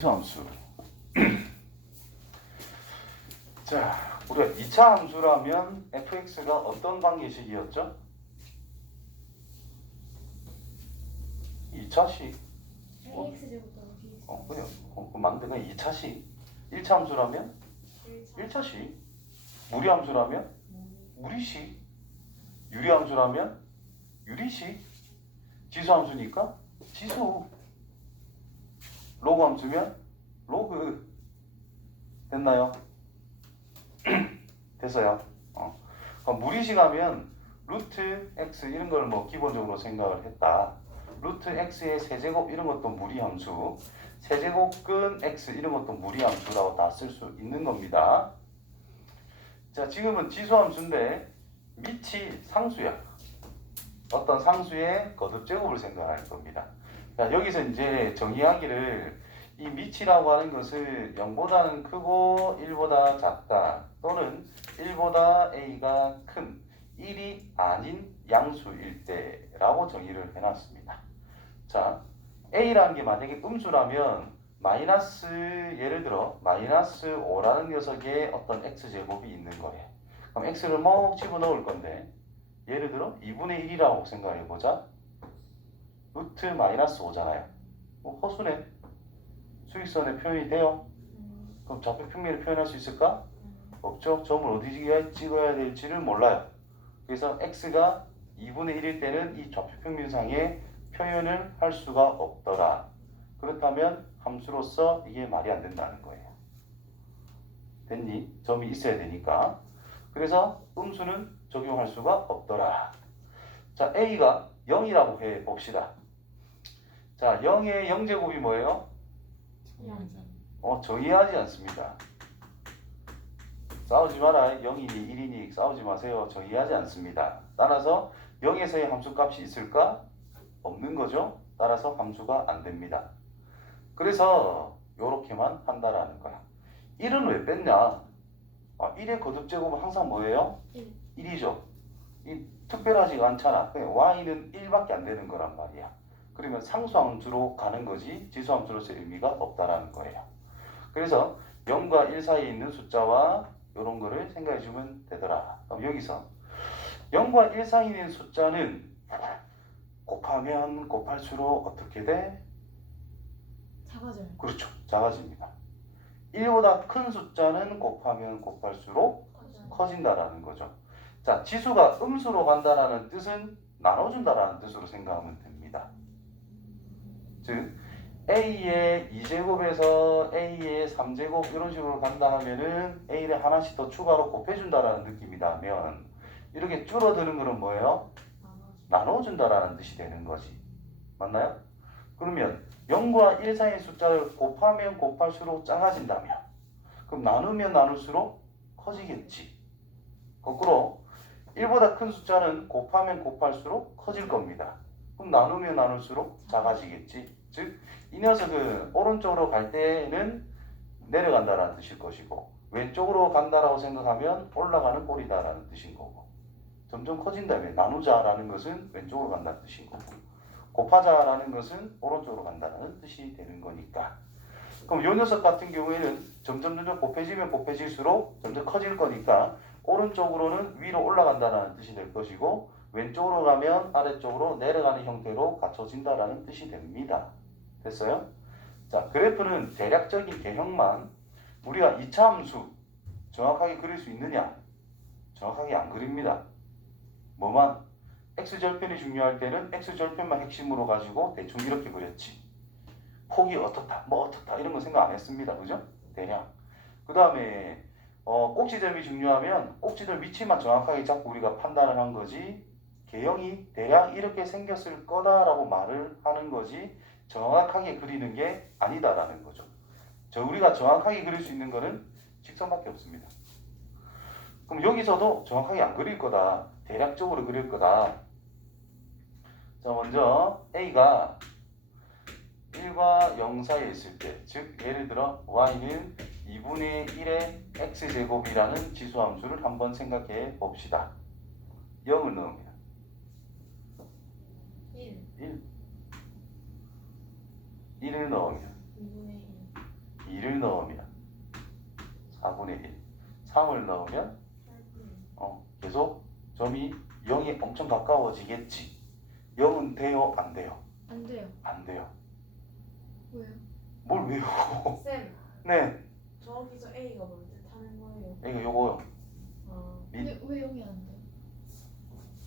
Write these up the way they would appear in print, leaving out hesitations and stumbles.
함수. 자, 우리가 2차 함수라면 fx가 어떤 관계식이었죠? 2차식. ax 제곱 더하기 그래요. 맞는데 그냥 2차식. 1차 함수라면 1차 1차식. 무리 함수라면 무리식. 유리 함수라면 유리식. 지수 함수니까 지수. 로그 함수면 로그. 됐나요? 됐어요. 그럼 무리식 하면 루트 x 이런 걸 뭐 기본적으로 생각을 했다. 루트 x의 세제곱 이런 것도 무리 함수, 세제곱근 x 이런 것도 무리 함수라고 다 쓸 수 있는 겁니다. 자, 지금은 지수 함수인데 밑이 상수야. 어떤 상수의 거듭 제곱을 생각할 겁니다. 자, 여기서 이제 정의하기를 이 밑이라고 하는 것을 0보다는 크고 1보다 작다 또는 1보다 a가 큰 1이 아닌 양수일 때라고 정의를 해놨습니다. 자, a라는 게 만약에 음수라면 마이너스 예를 들어 마이너스 5라는 녀석의 어떤 x제곱이 있는 거예요. 그럼 x를 뭐 집어넣을 건데 예를 들어 2분의 1이라고 생각해보자. 루트 마이너스 5잖아요. 허수네. 수직선에 표현이 돼요? 그럼 좌표 평면을 표현할 수 있을까? 없죠. 점을 어디 찍어야 될지를 몰라요. 그래서 x가 2분의 1일 때는 이 좌표 평면상에 표현을 할 수가 없더라. 그렇다면 함수로서 이게 말이 안 된다는 거예요. 됐니? 점이 있어야 되니까. 그래서 음수는 적용할 수가 없더라. 자, a가 0이라고 해 봅시다. 자, 0의 0제곱이 뭐예요? 정의하지 않습니다. 싸우지 마라. 0이니 1이니 싸우지 마세요. 정의하지 않습니다. 따라서 0에서의 함수값이 있을까? 없는 거죠. 따라서 함수가 안 됩니다. 그래서 이렇게만 한다라는 거야. 1은 왜 뺐냐? 1의 거듭제곱은 항상 뭐예요? 1이죠. 이 특별하지가 않잖아. y는 1밖에 안 되는 거란 말이야. 그러면 상수함수로 가는 거지 지수함수로서의 의미가 없다라는 거예요. 그래서 0과 1 사이에 있는 숫자와 이런 거를 생각해 주면 되더라. 그럼 여기서 0과 1 사이에 있는 숫자는 곱하면 곱할수록 어떻게 돼? 작아져요. 그렇죠. 작아집니다. 1보다 큰 숫자는 곱하면 곱할수록 커진다라는 거죠. 자, 지수가 음수로 간다라는 뜻은 나눠준다라는 뜻으로 생각하면 됩니다. 즉 a의 2제곱에서 a의 3제곱 이런 식으로 간다 하면은 a를 하나씩 더 추가로 곱해준다라는 느낌이라면 이렇게 줄어드는 거는 뭐예요? 나눠준다라는 뜻이 되는 거지. 맞나요? 그러면 0과 1 사이의 숫자를 곱하면 곱할수록 작아진다면 그럼 나누면 나눌수록 커지겠지. 거꾸로 1보다 큰 숫자는 곱하면 곱할수록 커질 겁니다. 그럼 나누면 나눌수록 작아지겠지. 즉, 이 녀석은 오른쪽으로 갈 때는 내려간다라는 뜻일 것이고 왼쪽으로 간다라고 생각하면 올라가는 꼴이다라는 뜻인 거고 점점 커진다면 나누자라는 것은 왼쪽으로 간다는 뜻인 거고 곱하자라는 것은 오른쪽으로 간다는 뜻이 되는 거니까 그럼 이 녀석 같은 경우에는 점점 곱해지면 곱해질수록 점점 커질 거니까 오른쪽으로는 위로 올라간다는 뜻이 될 것이고 왼쪽으로 가면 아래쪽으로 내려가는 형태로 갖춰진다라는 뜻이 됩니다. 됐어요? 자, 그래프는 대략적인 개형만 우리가 2차 함수 정확하게 그릴 수 있느냐? 정확하게 안 그립니다. 뭐만? x절편이 중요할 때는 x절편만 핵심으로 가지고 대충 이렇게 그렸지. 폭이 어떻다, 뭐 어떻다 이런 거 생각 안 했습니다. 그죠? 대략. 그 다음에 꼭지점이 중요하면 꼭지들 위치만 정확하게 잡고 우리가 판단을 한 거지 개형이 대략 이렇게 생겼을 거다라고 말을 하는 거지 정확하게 그리는 게 아니다라는 거죠. 우리가 정확하게 그릴 수 있는 거는 직선밖에 없습니다. 그럼 여기서도 정확하게 안 그릴 거다. 대략적으로 그릴 거다. 자, 먼저 A가 1과 0 사이에 있을 때, 즉 예를 들어 y는 2분의 1의 x제곱이라는 지수함수를 한번 생각해 봅시다. 0을 넣으면 1 1을 넣으면 2분의 1 2를 넣으면 4분의 1, 3을 넣으면 계속 점이 0이 엄청 가까워지겠지. 0은 돼요? 안 돼요? 안 돼요. 안 돼요. 왜요? 뭘 왜요? 쌤, 네, 저기서 A가 뭔 뜻하는 거예요? 이거 요거요. 아, 미- 왜 0이 안 돼요?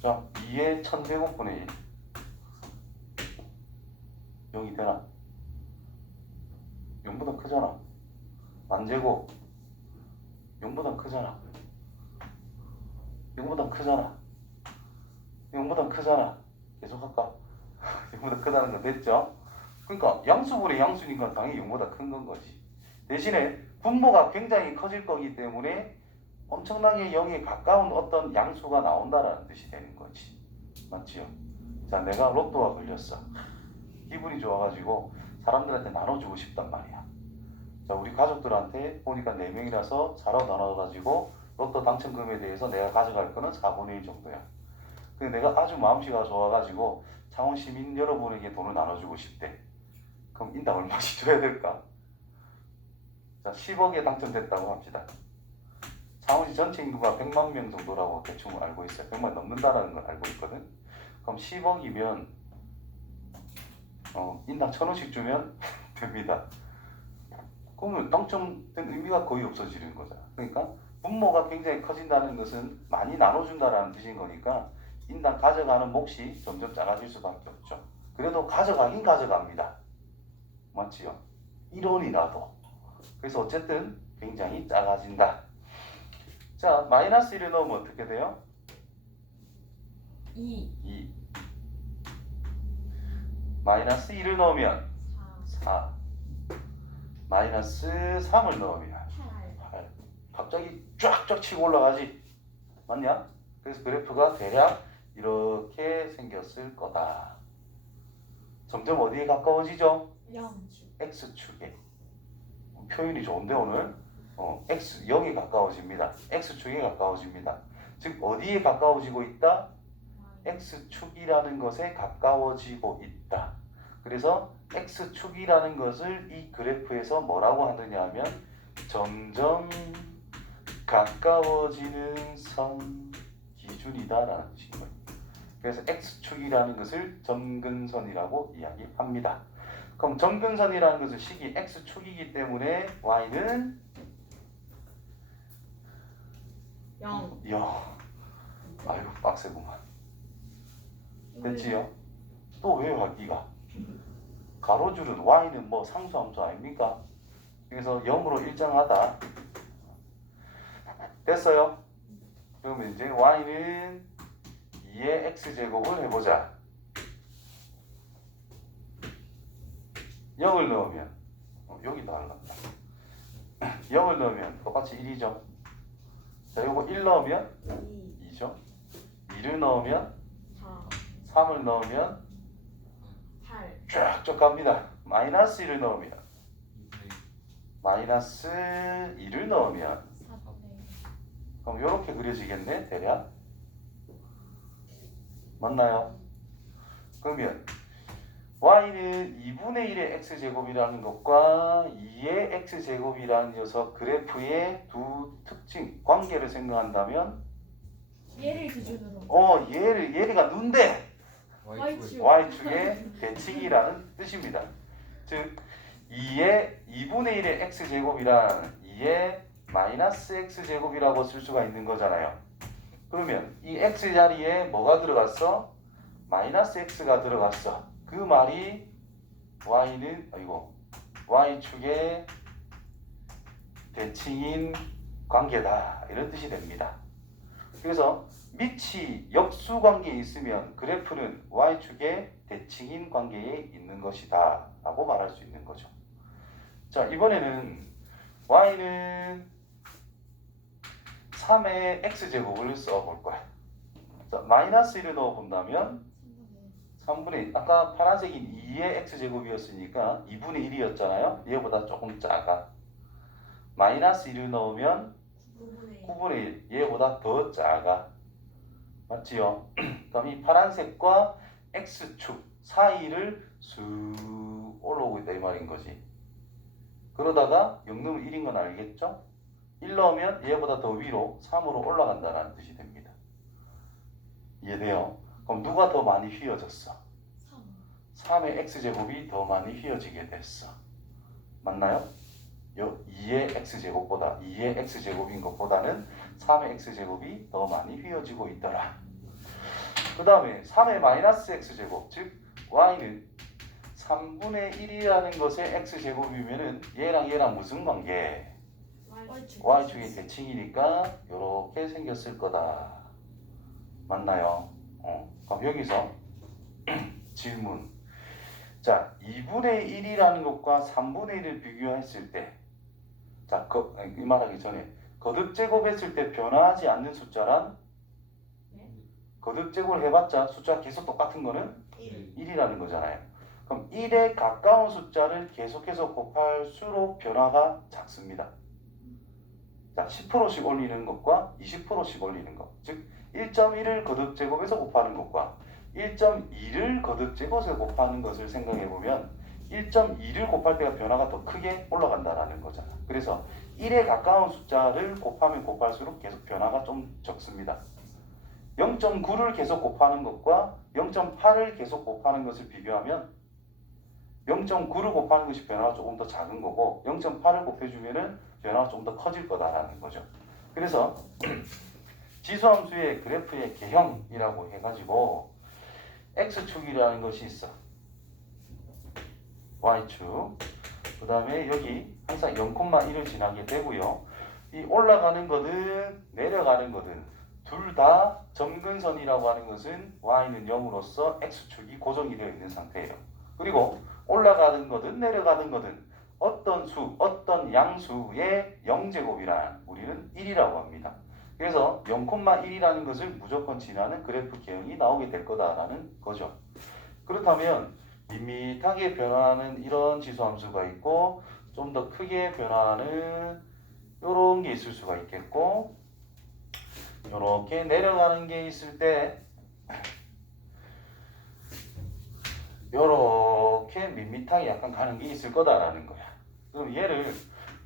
자, 2의 1000제곱분의 1. 0이 되나? 0보다 크잖아. 만제곱. 0보다 크잖아. 0보다 크잖아. 0보다 크잖아. 계속 할까? 0보다 크다는 거 됐죠? 그러니까 양수분의 양수니까 당연히 0보다 큰 건 거지. 대신에 분모가 굉장히 커질 거기 때문에 엄청나게 0에 가까운 어떤 양수가 나온다라는 뜻이 되는 거지. 맞지요? 자, 내가 로또가 걸렸어. 기분이 좋아가지고 사람들한테 나눠주고 싶단 말이야. 자, 우리 가족들한테 보니까 4명이라서 4로 나눠가지고 로또 당첨금에 대해서 내가 가져갈 거는 4분의 1 정도야. 근데 내가 아주 마음씨가 좋아가지고 창원 시민 여러분에게 돈을 나눠주고 싶대. 그럼 인당 얼마씩 줘야 될까? 자, 10억에 당첨됐다고 합시다. 창원시 전체 인구가 100만 명 정도라고 대충 알고 있어요. 100만 넘는다라는 걸 알고 있거든. 그럼 10억이면 인당 1,000원씩 주면 됩니다. 그러면 당첨된 의미가 거의 없어지는 거잖아. 그러니까 분모가 굉장히 커진다는 것은 많이 나눠준다라는 뜻인 거니까 인당 가져가는 몫이 점점 작아질 수밖에 없죠. 그래도 가져가긴 가져갑니다. 맞지요? 1원이라도. 그래서 어쨌든 굉장히 작아진다. 자, 마이너스 1을 넣으면 어떻게 돼요? 2. 마이너스 1을 넣으면 4. 마이너스 3을 넣으면 8. 갑자기 쫙쫙 치고 올라가지. 맞냐? 그래서 그래프가 대략 이렇게 생겼을 거다. 점점 어디에 가까워지죠? 0. X축에. 표현이 좋은데 오늘? X 0에 가까워집니다. X축에 가까워집니다. 즉 어디에 가까워지고 있다? X축이라는 것에 가까워지고 있다. 그래서 X축이라는 것을 이 그래프에서 뭐라고 하느냐 하면 점점 가까워지는 선 기준이다라는 뜻인 거예요. 그래서 X축이라는 것을 점근선이라고 이야기합니다. 그럼 점근선이라는 것은 식이 X축이기 때문에 Y는 0. 0. 아이고 빡세구만. 됐지요? 또 왜요, 이가? 가로줄은 y는 뭐 상수함수 아닙니까? 그래서 0으로 일정하다. 됐어요? 그러면 이제 y는 2의 x제곱을 해보자. 0을 넣으면 여기다 하려다. 0을 넣으면 똑같이 1이죠. 자, 요거 1 넣으면 2, 2죠. 2를 넣으면 4, 3을 넣으면 8. 쫙쫙 갑니다. 마이너스 1을 넣으면 마이너스 2를 넣으면 4분의 그럼 이렇게 그려지겠네 대략. 맞나요? 그러면 y는 2분의 1의 x제곱이라는 것과 2의 x제곱이라는 녀석 그래프의 두 특징 관계를 생각한다면 얘를 기준으로 얘가 눈대 Y축. y축의 대칭이라는 뜻입니다. 즉 2분의 1의 x제곱이란 2의 마이너스 x제곱이라고 쓸 수가 있는 거잖아요. 그러면 이 x 자리에 뭐가 들어갔어? 마이너스 x가 들어갔어. 그 말이 y축의 대칭인 관계다 이런 뜻이 됩니다. 그래서 밑이 역수 관계에 있으면 그래프는 y축의 대칭인 관계에 있는 것이다 라고 말할 수 있는 거죠. 자, 이번에는 y는 3의 x제곱을 써볼 거야. 자, 마이너스 1을 넣어본다면 3분의 1. 아까 파란색인 2의 x제곱이었으니까 2분의 1이었잖아요. 얘보다 조금 작아. 마이너스 1을 넣으면 9분의 1. 9분의 1. 얘보다 더 작아. 맞지요? 그럼 이 파란색과 x축 사이를 쑥 올라오고 있다 이 말인 거지. 그러다가 0 넣으면 1인 건 알겠죠? 1 넣으면 얘보다 더 위로 3으로 올라간다는 뜻이 됩니다. 이해돼요? 그럼 누가 더 많이 휘어졌어? 3의 x제곱이 더 많이 휘어지게 됐어. 맞나요? 2의 x제곱보다 2의 x제곱인 것보다는 3의 x제곱이 더 많이 휘어지고 있더라. 그 다음에 3의 마이너스 x제곱, 즉 y는 3분의 1이라는 것의 x제곱이면은 얘랑 무슨 관계? y축의 대칭이니까 이렇게 생겼을 거다. 맞나요? 그럼 여기서 질문. 자, 2분의 1이라는 것과 3분의 1을 비교했을 때, 자, 이 말하기 전에 거듭 제곱했을 때 변화하지 않는 숫자란 거듭 제곱을 해봤자 숫자가 계속 똑같은 거는 1이라는 거잖아요. 그럼 1에 가까운 숫자를 계속해서 곱할수록 변화가 작습니다. 자, 10%씩 올리는 것과 20%씩 올리는 것, 즉 1.1을 거듭 제곱해서 곱하는 것과 1.2를 거듭 제곱해서 곱하는 것을 생각해 보면 1.2를 곱할 때가 변화가 더 크게 올라간다라는 거잖아. 그래서 1에 가까운 숫자를 곱하면 곱할수록 계속 변화가 좀 적습니다. 0.9를 계속 곱하는 것과 0.8을 계속 곱하는 것을 비교하면 0.9를 곱하는 것이 변화가 조금 더 작은 거고 0.8을 곱해주면은 변화가 좀 더 커질 거다라는 거죠. 그래서 지수함수의 그래프의 개형이라고 해가지고 x축이라는 것이 있어. y축. 그 다음에 여기 항상 0,1을 지나게 되고요. 이 올라가는 거든 내려가는 거든 둘 다 점근선이라고 하는 것은 y는 0으로서 x축이 고정이 되어 있는 상태예요. 그리고 올라가는 거든 내려가는 거든 어떤 수, 어떤 양수의 0제곱이란 우리는 1이라고 합니다. 그래서 0,1이라는 것을 무조건 지나는 그래프 개형이 나오게 될 거다라는 거죠. 그렇다면 밋밋하게 변화하는 이런 지수함수가 있고 좀 더 크게 변화하는 이런 게 있을 수가 있겠고 이렇게 내려가는 게 있을 때 이렇게 밋밋하게 약간 가는 게 있을 거다라는 거야. 그럼 얘를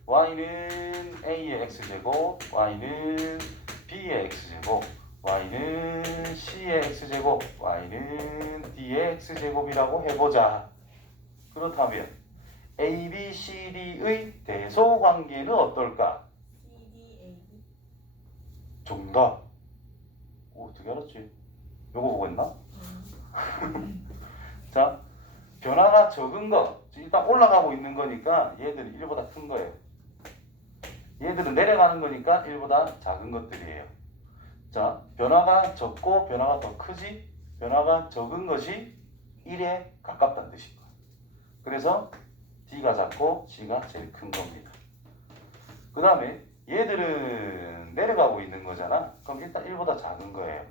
y는 a의 x제곱, y는 b의 x제곱, y는 c의 x제곱, y는 d의 x제곱이라고 해보자. 그렇다면 a, b, c, d의 대소관계는 어떨까? 정답. 어떻게 알았지? 요거 보고 있나? 자, 변화가 적은 거 일단 올라가고 있는 거니까 얘들이 1보다 큰 거예요. 얘들은 내려가는 거니까 1보다 작은 것들이에요. 자, 변화가 적고 변화가 더 크지 변화가 적은 것이 1에 가깝다는 뜻인 거예요. 그래서 D가 작고 C가 제일 큰 겁니다. 그 다음에 얘들은 내려가고 있는 거잖아. 그럼 일단 1보다 작은 거예요.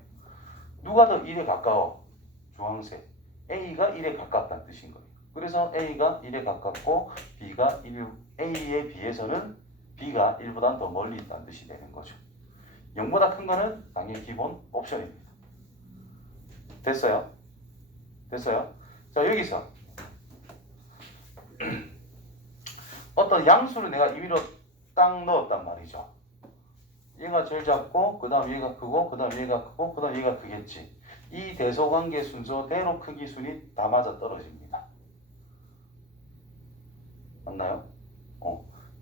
누가 더 1에 가까워? 주황색. A가 1에 가깝다는 뜻인 거예요. 그래서 A가 1에 가깝고 B가 A에 비해서는 B가 1보다 더 멀리 있다는 뜻이 되는 거죠. 0보다 큰 거는 당연히 기본 옵션입니다. 됐어요? 됐어요? 자, 여기서 어떤 양수를 내가 임의로 딱 넣었단 말이죠. 얘가 제일 작고 그 다음 얘가 크고 그 다음 얘가 크고 그 다음 얘가 크겠지. 이 대소관계 순서대로 크기 순이 다 맞아 떨어집니다. 맞나요?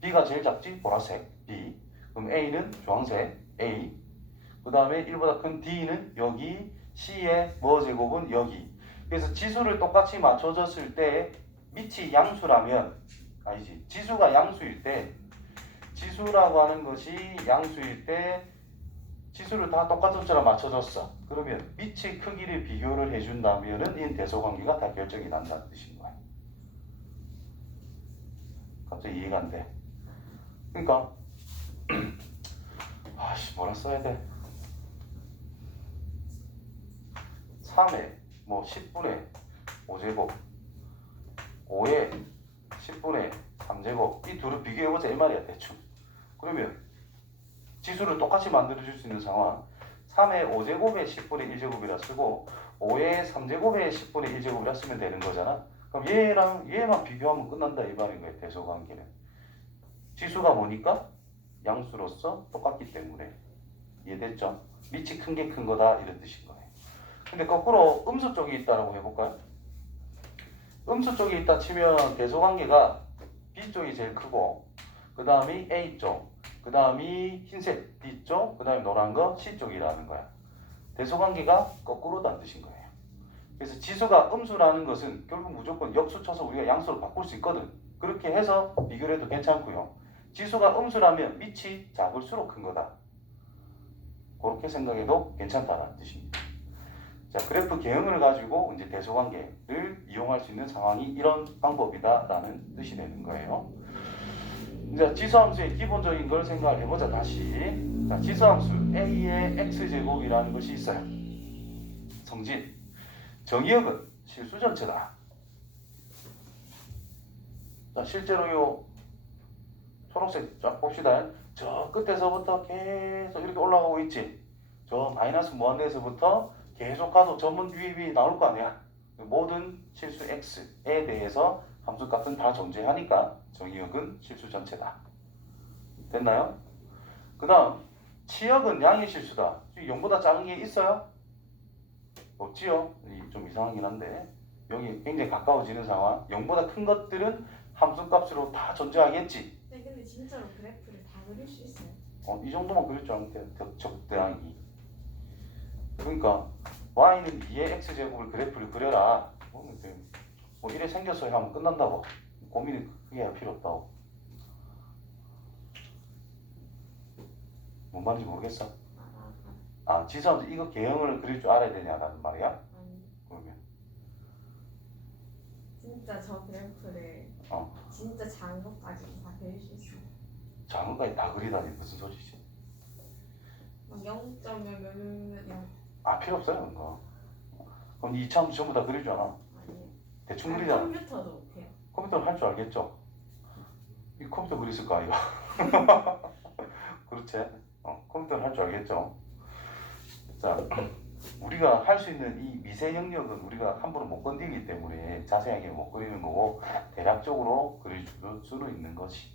B가 제일 작지? 보라색 B. 그럼 A는 주황색 A. 그 다음에 1보다 큰 D는 여기, C의 뭐 제곱은 여기. 그래서 지수를 똑같이 맞춰줬을 때 밑이 양수라면 아니지 지수가 양수일 때 지수라고 하는 것이 양수일 때 지수를 다 똑같은 숫자로 맞춰줬어. 그러면 밑의 크기를 비교를 해준다면은 이 대소관계가 다 결정이 난다는 뜻인 거야. 갑자기 이해가 안 돼. 그러니까 뭐라 써야 돼? 3에 뭐 10분의 5제곱 5에 10분의 3제곱 이 둘을 비교해보자 이 말이야 대충. 그러면 지수를 똑같이 만들어줄 수 있는 상황 3의 5제곱에 10분의 1제곱이라 쓰고 5의 3제곱에 10분의 1제곱이라 쓰면 되는 거잖아. 그럼 얘랑 얘만 비교하면 끝난다 이 말인 거예요. 대소관계는. 지수가 뭐니까? 양수로서 똑같기 때문에. 이해됐죠? 밑이 큰 게 큰 거다 이런 뜻인 거예요. 근데 거꾸로 음수 쪽이 있다라고 해볼까요? 음수 쪽이 있다 치면 대소관계가 B쪽이 제일 크고 그 다음이 A쪽, 그 다음이 흰색 B쪽, 그 다음에 노란 거 C쪽이라는 거야. 대소관계가 거꾸로다는 뜻인 거예요. 그래서 지수가 음수라는 것은 결국 무조건 역수 쳐서 우리가 양수로 바꿀 수 있거든. 그렇게 해서 비교를 해도 괜찮고요. 지수가 음수라면 밑이 작을수록 큰 거다. 그렇게 생각해도 괜찮다는 뜻입니다. 자, 그래프 개형을 가지고 이제 대소관계를 이용할 수 있는 상황이 이런 방법이다라는 뜻이 되는 거예요. 이제 지수함수의 기본적인 걸 생각을 해보자. 다시. 자, 지수함수 a의 x제곱이라는 것이 있어요. 성진. 정의역은 실수 전체다. 자, 실제로 요 초록색 쫙 봅시다. 저 끝에서부터 계속 이렇게 올라가고 있지. 저 마이너스 무한대에서부터 계속 가도 전문 유입이 나올 거 아니야. 모든 실수 x에 대해서 함수값은 다 존재하니까 정의역은 실수 전체다. 됐나요? 그 다음 치역은 양의 실수다. 0보다 작은 게 있어요? 없지요? 좀 이상하긴 한데 여기 굉장히 가까워지는 상황. 0보다 큰 것들은 함수값으로 다 존재하겠지. 네, 근데 진짜로 그래프를 다 그릴 수 있어요. 이 정도만 그릴 줄 알면 돼. 적당히. 그러니까 y는 2의 x제곱을 그래프를 그려라. 뭐 이래 생겼어야 하면 끝난다고. 고민이 크게 할 필요 없다고. 뭔 말인지 모르겠어? 지수함수 이거 개형을 그릴 줄 알아야 되냐라는 말이야? 아니, 그러면 진짜 저 그래프를 진짜 작은 것까지 다 그릴 수 있어요. 작은 거까지 다 그리다니 무슨 소리지? 막 0.몇몇몇 필요 없어요 그런 거. 그럼 이 이차함수 전부 다 그릴 줄 알아? 아니에요. 대충 그리잖아. 컴퓨터도 못해요. 컴퓨터는 할 줄 알겠죠? 이 컴퓨터 그렸을까 이거? 그렇지? 컴퓨터는 할 줄 알겠죠? 자, 우리가 할 수 있는 이 미세 영역은 우리가 함부로 못 건드리기 때문에 자세하게 못 그리는 거고 대략적으로 그릴 수는 있는 것이.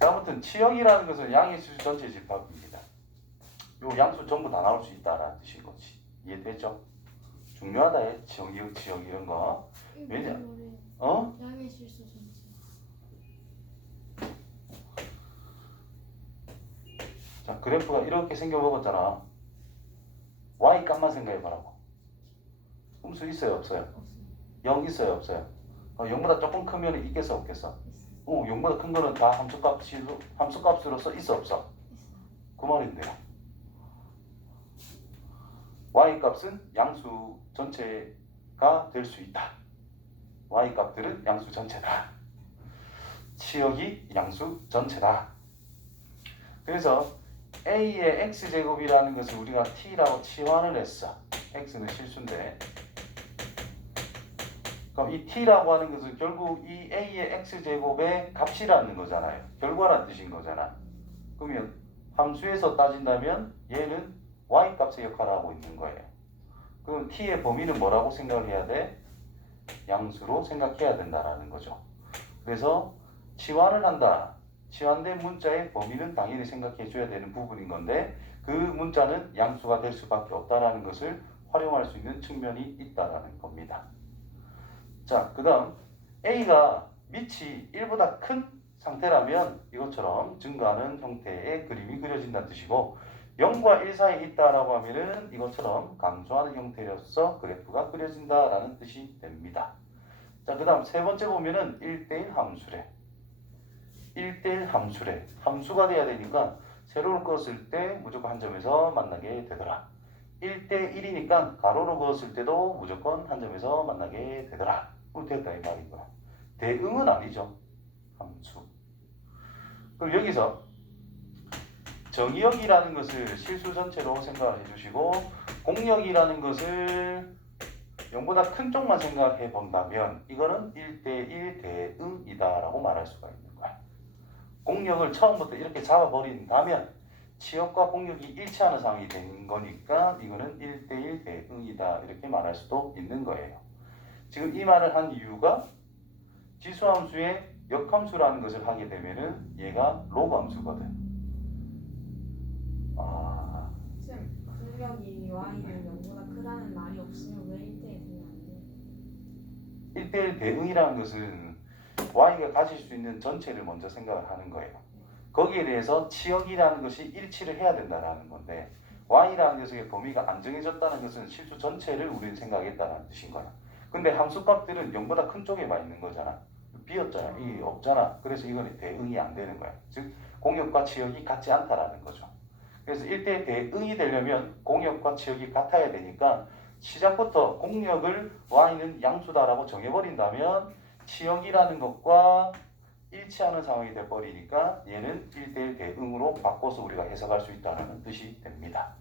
자, 아무튼 치역이라는 것은 양의 실수 전체 집합입니다. 요 양수 전부 다 나올 수 있다라는 뜻인 거지. 이해되죠? 중요하다. 정의역, 치역 이런 거. 왜냐? 양의 실수 전체. 자, 그래프가 이렇게 생겨먹었잖아. y 값만 생각해보라고. 음수 있어요, 없어요? 없어요. 0 있어요, 없어요? 0보다 조금 크면 있겠어, 없겠어? 있어요. 0보다 큰 거는 다 함수값으로서 있어, 없어? 있어요. 그 말인데요. y 값은 양수 전체가 될 수 있다. y 값들은 양수 전체다. 치역이 양수 전체다. 그래서 a의 x제곱이라는 것을 우리가 t라고 치환을 했어. x는 실수인데. 그럼 이 t라고 하는 것은 결국 이 a의 x제곱의 값이라는 거잖아요. 결과란 뜻인 거잖아. 그러면 함수에서 따진다면 얘는 y 값의 역할을 하고 있는 거예요. 그럼 t의 범위는 뭐라고 생각을 해야 돼? 양수로 생각해야 된다라는 거죠. 그래서 치환을 한다. 치환된 문자의 범위는 당연히 생각해 줘야 되는 부분인 건데 그 문자는 양수가 될 수밖에 없다라는 것을 활용할 수 있는 측면이 있다라는 겁니다. 자, 그 다음 A가 밑이 1보다 큰 상태라면 이것처럼 증가하는 형태의 그림이 그려진다는 뜻이고 0과 1 사이에 있다라고 하면은 이것처럼 감소하는 형태로서 그래프가 그려진다라는 뜻이 됩니다. 자, 그 다음 세 번째 보면은 1대1 함수래. 1대1 함수래. 함수가 돼야 되니까 세로를 그었을 때 무조건 한 점에서 만나게 되더라. 1대1이니까 가로로 그었을 때도 무조건 한 점에서 만나게 되더라. 그렇게 됐다 이 말인 거야. 대응은 아니죠. 함수. 그럼 여기서 정의역이라는 것을 실수 전체로 생각을 해주시고 공역이라는 것을 0보다 큰 쪽만 생각해 본다면 이거는 1대1 대응이다라고 말할 수가 있는 거야. 공역을 처음부터 이렇게 잡아버린다면 치역과 공역이 일치하는 상황이 된 거니까 이거는 1대1 대응이다 이렇게 말할 수도 있는 거예요. 지금 이 말을 한 이유가 지수함수의 역함수라는 것을 하게 되면은 얘가 로그 함수거든. 아, 쌤, 공격이 y는 0보다 크다는 말이 없으면 왜 1대1 되면 안 돼? 1대1 대응이라는 것은 y가 가질 수 있는 전체를 먼저 생각을 하는 거예요. 거기에 대해서 치역이라는 것이 일치를 해야 된다는 건데 y라는 녀석의 범위가 안 정해졌다는 것은 실수 전체를 우리는 생각했다는 뜻인 거야. 근데 함수값들은 0보다 큰 쪽에만 있는 거잖아. 비었잖아. 이 없잖아. 그래서 이거는 대응이 안 되는 거야. 즉 공역과 치역이 같지 않다라는 거죠. 그래서 1대 대응이 되려면 공역과 치역이 같아야 되니까 시작부터 공역을 y는 양수다라고 정해버린다면 치역이라는 것과 일치하는 상황이 돼버리니까 얘는 1대1 대응으로 바꿔서 우리가 해석할 수 있다는 뜻이 됩니다.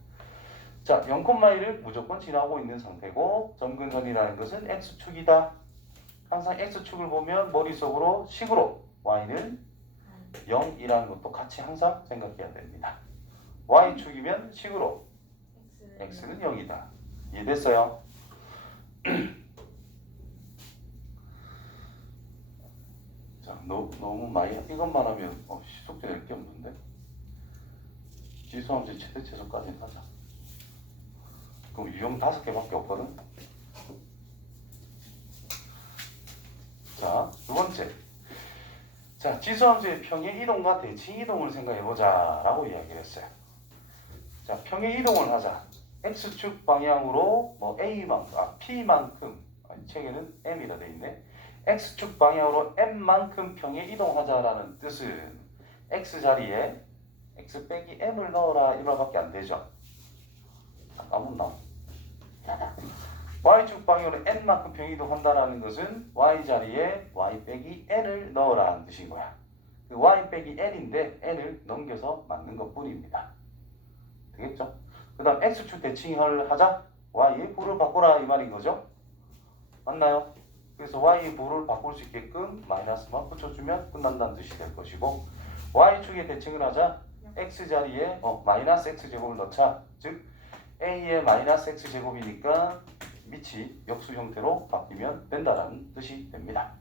자, 0,1을 무조건 지나고 있는 상태고 점근선이라는 것은 x축이다. 항상 x축을 보면 머릿속으로 식으로 y는 0이라는 것도 같이 항상 생각해야 됩니다. y축이면 식으로 x는 0이다. 이해됐어요? 자, 너무 많이 이것만 하면 숙제 낼 게 없는데 지수함수 최대 최소까지는 하자. 그럼 유형 5개밖에 없거든. 자, 두 번째. 자, 지수함수의 평행 이동과 대칭 이동을 생각해보자 라고 이야기를 했어요. 자, 평행 이동을 하자. x축 방향으로 뭐 p만큼 책에는 m이라 돼 있네. x축 방향으로 m만큼 평행 이동하자라는 뜻은 x 자리에 x 빼기 m을 넣어라 이 말밖에 안 되죠. 아무나 y축 방향으로 n만큼 평행 이동한다라는 것은 y 자리에 y 빼기 n을 넣어라는 뜻인 거야. 그 y 빼기 n인데 n을 넘겨서 맞는 것 뿐입니다. 되겠죠? 그 다음 x축 대칭을 하자. y의 부를 바꿔라 이 말인 거죠. 맞나요? 그래서 y의 부를 바꿀 수 있게끔 마이너스만 붙여주면 끝난다는 뜻이 될 것이고 y축의 대칭을 하자. x 자리에 마이너스 x제곱을 넣자. 즉 a의 마이너스 x제곱이니까 밑이 역수 형태로 바뀌면 된다라는 뜻이 됩니다.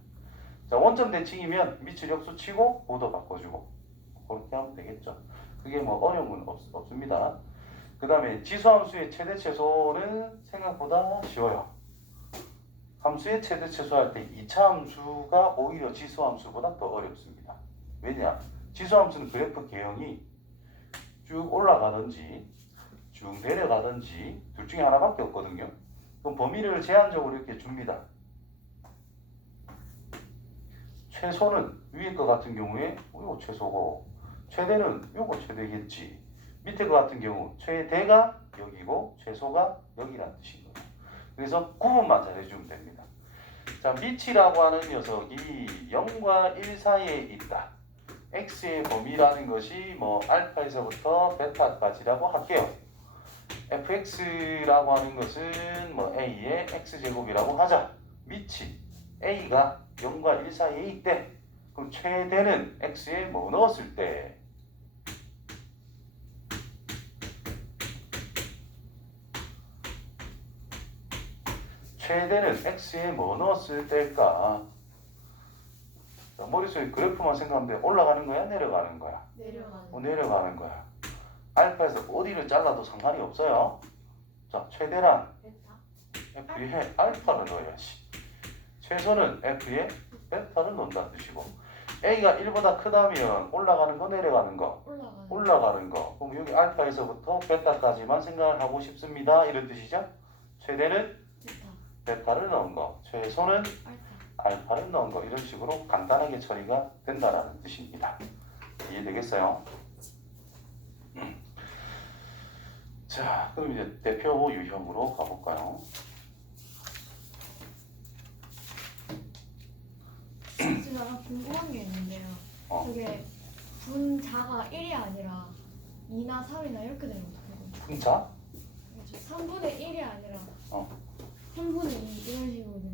자, 원점 대칭이면 밑을 역수 치고 보도 바꿔주고 그렇게 하면 되겠죠. 그게 뭐 어려움은 없습니다. 그 다음에 지수함수의 최대 최소는 생각보다 쉬워요. 함수의 최대 최소할 때 2차 함수가 오히려 지수함수보다 더 어렵습니다. 왜냐? 지수함수는 그래프 개형이 쭉 올라가든지 쭉 내려가든지 둘 중에 하나밖에 없거든요. 그럼 범위를 제한적으로 이렇게 줍니다. 최소는 위에 거 같은 경우에 이거 최소고 최대는 이거 최대겠지. 밑에 거 같은 경우 최대가 여기고 최소가 여기라는 뜻인 거예요. 그래서 구분만 잘해주면 됩니다. 자, 밑이라고 하는 녀석이 0과 1 사이에 있다. x의 범위라는 것이 뭐 알파에서부터 베타까지라고 할게요. fx라고 하는 것은 뭐 a의 x제곱이라고 하자. 밑이 a가 0과 1 사이에 있대. 그럼 최대는 x에 뭐 넣었을 때 최대는 x에 뭐 넣었을 때일까? 자, 머릿속에 그래프만 생각하면 돼. 올라가는 거야? 내려가는 거야? 내려가는 거야. 알파에서 어디를 잘라도 상관이 없어요. 자, 최대란 f에 알파를 넣어야지. 최소는 f에 베타를 넣는다는 뜻이고 a가 1보다 크다면 올라가는 거 내려가는 거? 올라가는 거. 그럼 여기 알파에서부터 베타까지만 생각을 하고 싶습니다. 이런 뜻이죠. 최대는 베타를 넣은 거, 최소는 알파를 넣은 거 이런 식으로 간단하게 처리가 된다라는 뜻입니다. 이해되겠어요? 자, 그럼 이제 대표 유형으로 가볼까요? 제가 궁금한 게 있는데요. 그게 분자가 1이 아니라 2나 3이나 이렇게 되면 어떡해요? 분자? 3분의 1이 아니라 3분의 2 이런 식으로 되면